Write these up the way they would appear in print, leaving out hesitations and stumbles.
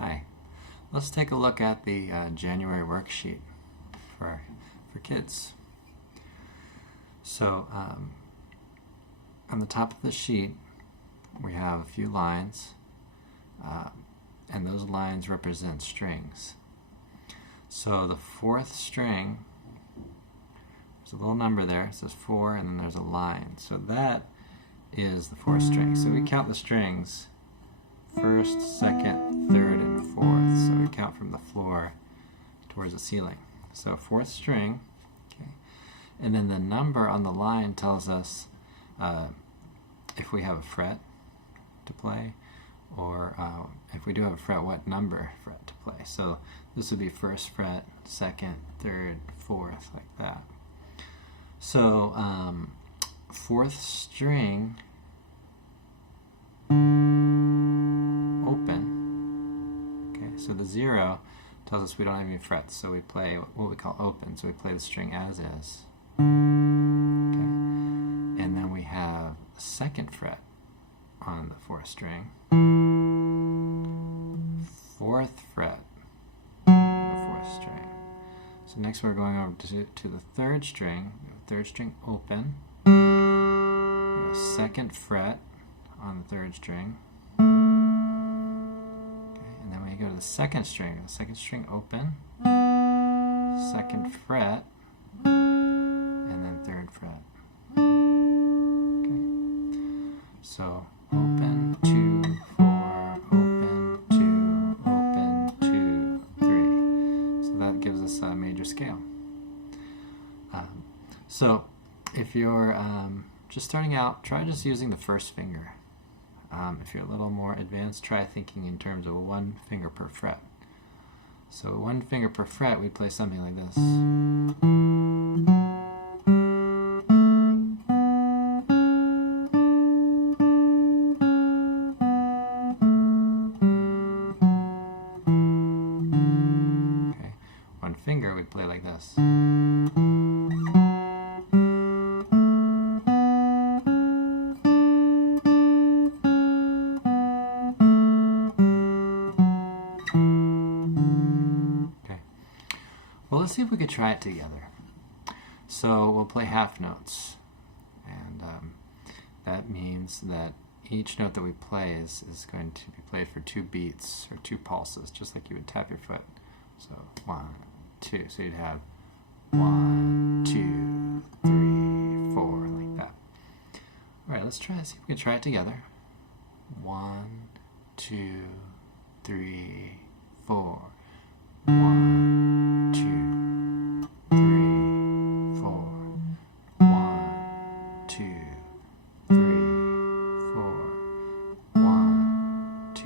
Hi. Let's take a look at the January worksheet for kids. So on the top of the sheet we have a few lines, and those lines represent strings. So the fourth string, there's a little number there, it says 4, and then there's a line. So that is the fourth string. So we count the strings: first, second, third, and fourth. So we count from the floor towards the ceiling. So fourth string, okay. And then the number on the line tells us if we have a fret to play, or if we do have a fret, what number fret to play. So this would be first fret, second, third, fourth, like that. So fourth string open. Okay, so the 0 tells us we don't have any frets, so we play what we call open. So we play the string as is. Okay, and then we have a second fret on the fourth string, fourth fret on the fourth string. So next we're going over to the third string. Third string open, we have second fret on the third string, okay, and then we go to the second string open, second fret, and then third fret. Okay, so open, 2, 4, open, 2, open, 2, 3. So that gives us a major scale. So if you're just starting out, try just using the first finger. If you're a little more advanced, try thinking in terms of 1 finger per fret. So 1 finger per fret, we play something like this. Okay. 1 finger, we'd play like this. Well, let's see if we could try it together. So we'll play half notes, and that means that each note that we play is going to be played for 2 beats or 2 pulses, just like you would tap your foot. So 1, 2. So you'd have 1, 2, 3, 4, like that. All right, let's try it. See if we can try it together. 1, 2, 3, 4. 1, 2, 3, 4. 1, 2, 3, 4. 1, 2,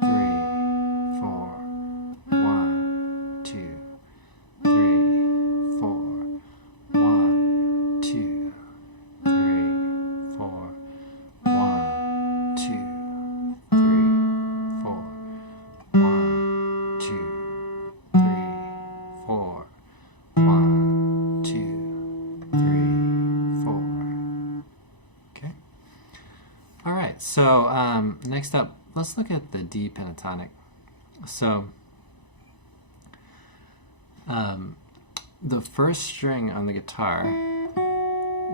3, 4. 1, 2, 3, 4. 1, 2, 3, 4. 1, 2, 3, 4. 1, 2, 3, 4. 1, 2, 3, 4. Okay. All right. So next up, let's look at the D pentatonic. So the first string on the guitar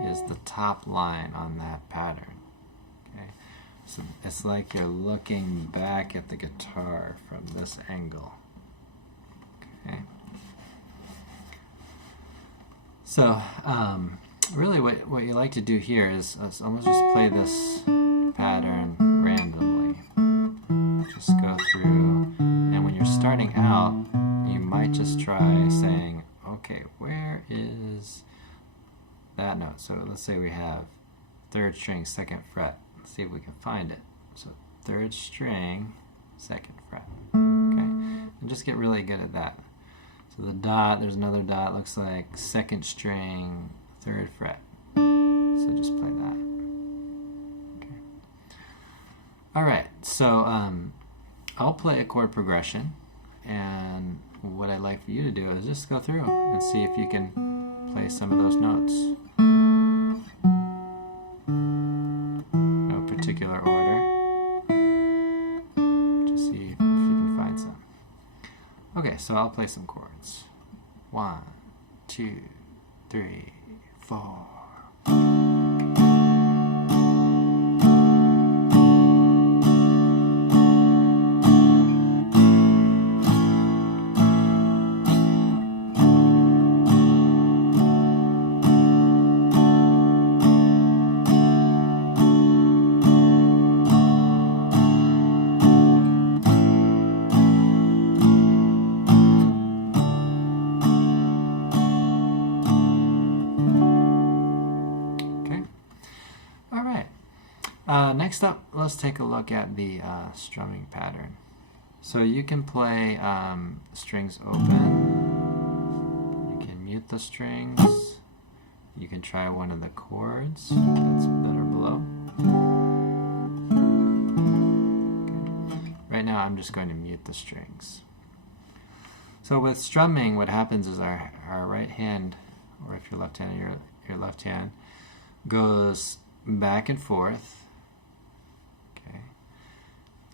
is the top line on that pattern. Okay. So it's like you're looking back at the guitar from this angle. Okay. So really what you like to do here is almost just play this pattern randomly. Just go through, and when you're starting out, you might just try saying, okay, where is that note? So let's say we have third string, second fret. Let's see if we can find it. So third string, second fret. Okay, and just get really good at that. So the dot, there's another dot, looks like second string, third fret. So just play that. Okay. All right, so I'll play a chord progression, and what I'd like for you to do is just go through and see if you can play some of those notes. No particular order. Just see if you can Okay, so I'll play some chords. 1, 2, 3, 4. Next up, let's take a look at the strumming pattern. So you can play strings open, you can mute the strings, you can try one of the chords that are below. Okay. Right now I'm just going to mute the strings. So with strumming, what happens is our right hand, or if you're left-handed, your left hand goes back and forth.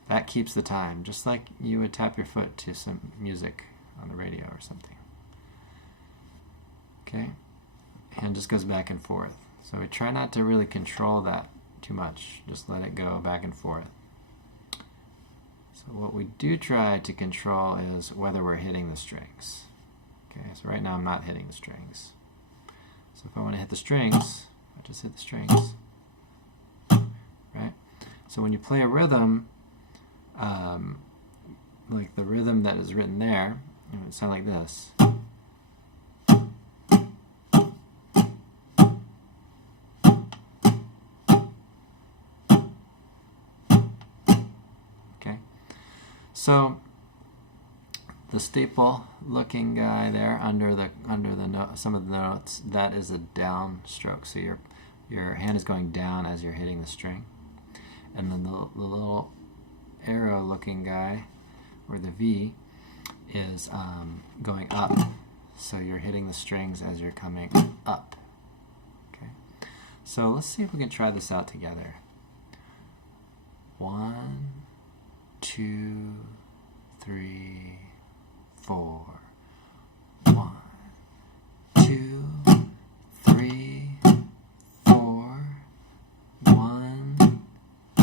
That keeps the time, just like you would tap your foot to some music on the radio or something. Okay? Hand just goes back and forth. So we try not to really control that too much. Just let it go back and forth. So what we do try to control is whether we're hitting the strings. Okay, so right now I'm not hitting the strings. So if I want to hit the strings, I just hit the strings. Right? So when you play a rhythm, like the rhythm that is written there, it would sound like this. Okay, so the staple-looking guy there under the note, some of the notes, that is a down stroke. So your hand is going down as you're hitting the string, and then the little arrow looking guy, or the V, is going up, so you're hitting the strings as you're coming up. Okay, so let's see if we can try this out together. 1, 2, 3, 4. 1, 2, 3, 4. 1,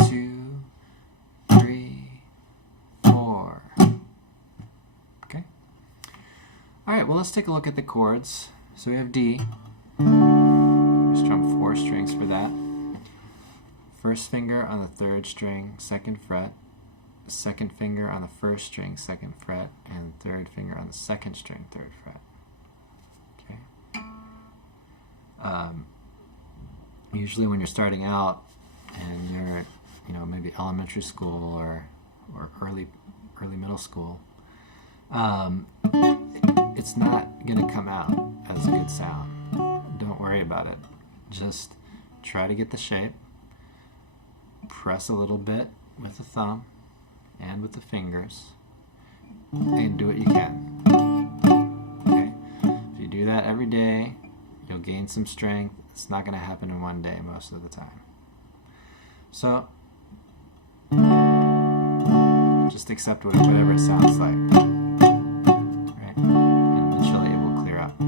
2, 3, 4. Okay. All right, well, let's take a look at the chords. So we have D. We strum 4 strings for that. First finger on the 3rd string, 2nd fret. Second finger on the 1st string, 2nd fret, and 3rd finger on the 2nd string, 3rd fret. Okay. Usually when you're starting out and you're, maybe elementary school or early middle school, it's not going to come out as a good sound. Don't worry about it. Just try to get the shape. Press a little bit with the thumb and with the fingers, and do what you can. Okay? If you do that every day, you'll gain some strength. It's not going to happen in one day most of the time. So just accept whatever it sounds like. Right? And eventually it will clear up.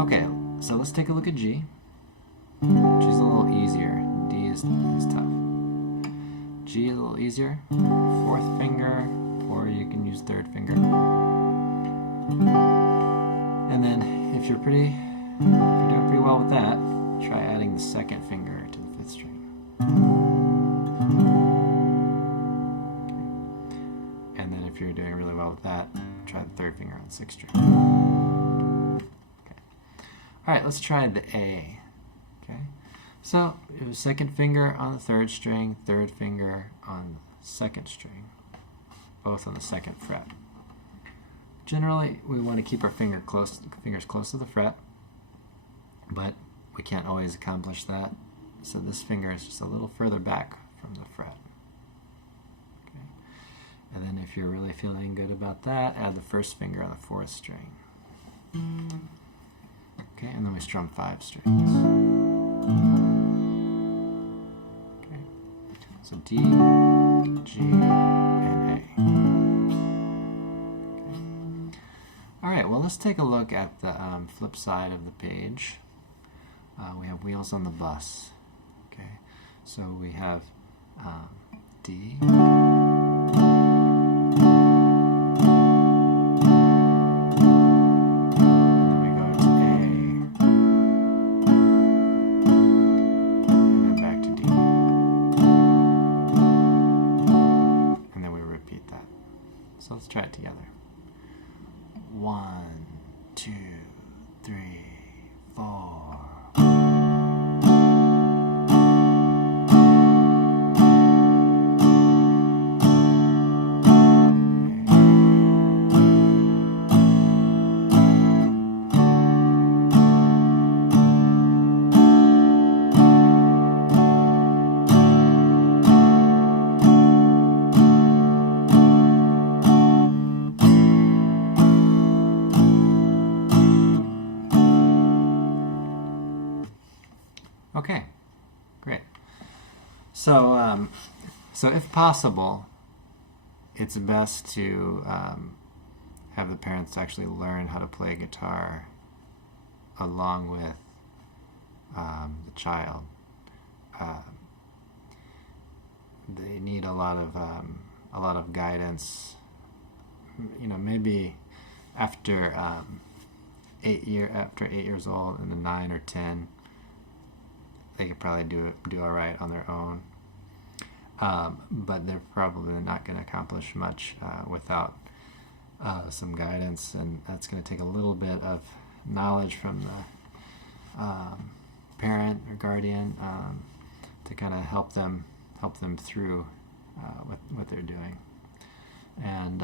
Okay, so let's take a look at G. G's a little easier. D is tough. G is a little easier. 4th finger, or you can use 3rd finger. And then if you're doing pretty well with that, try adding the 2nd finger to the 5th string. Okay. And then if you're doing really well with that, try the 3rd finger on the 6th string. Okay. All right, let's try the A. Okay. So, it was 2nd finger on the 3rd string, 3rd finger on the 2nd string, both on the 2nd fret. Generally, we want to keep our fingers close to the fret, but we can't always accomplish that. So this finger is just a little further back from the fret. Okay. And then if you're really feeling good about that, add the 1st finger on the 4th string. Okay, and then we strum 5 strings. Okay, so D, G, and A. Okay. let's take a look at the flip side of the page. We have wheels on the bus. Okay, so we have D. So let's try it together. 1, 2, 3, 4. Okay, great. So, so if possible, it's best to have the parents actually learn how to play guitar along with the child. They need a lot of guidance. You know, maybe after 8 years old, and 9 or 10. They could probably do all right on their own, but they're probably not going to accomplish much without some guidance, and that's going to take a little bit of knowledge from the parent or guardian to kind of help them through what they're doing. And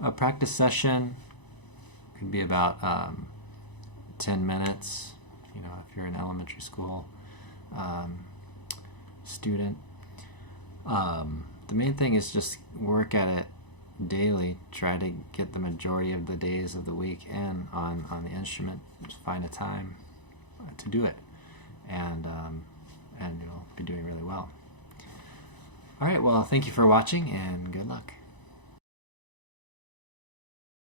a practice session could be about 10 minutes. You know, if you're an elementary school student. The main thing is just work at it daily. Try to get the majority of the days of the week in on the instrument. Just find a time to do it, and you'll be doing really well. All right, well, thank you for watching, and good luck.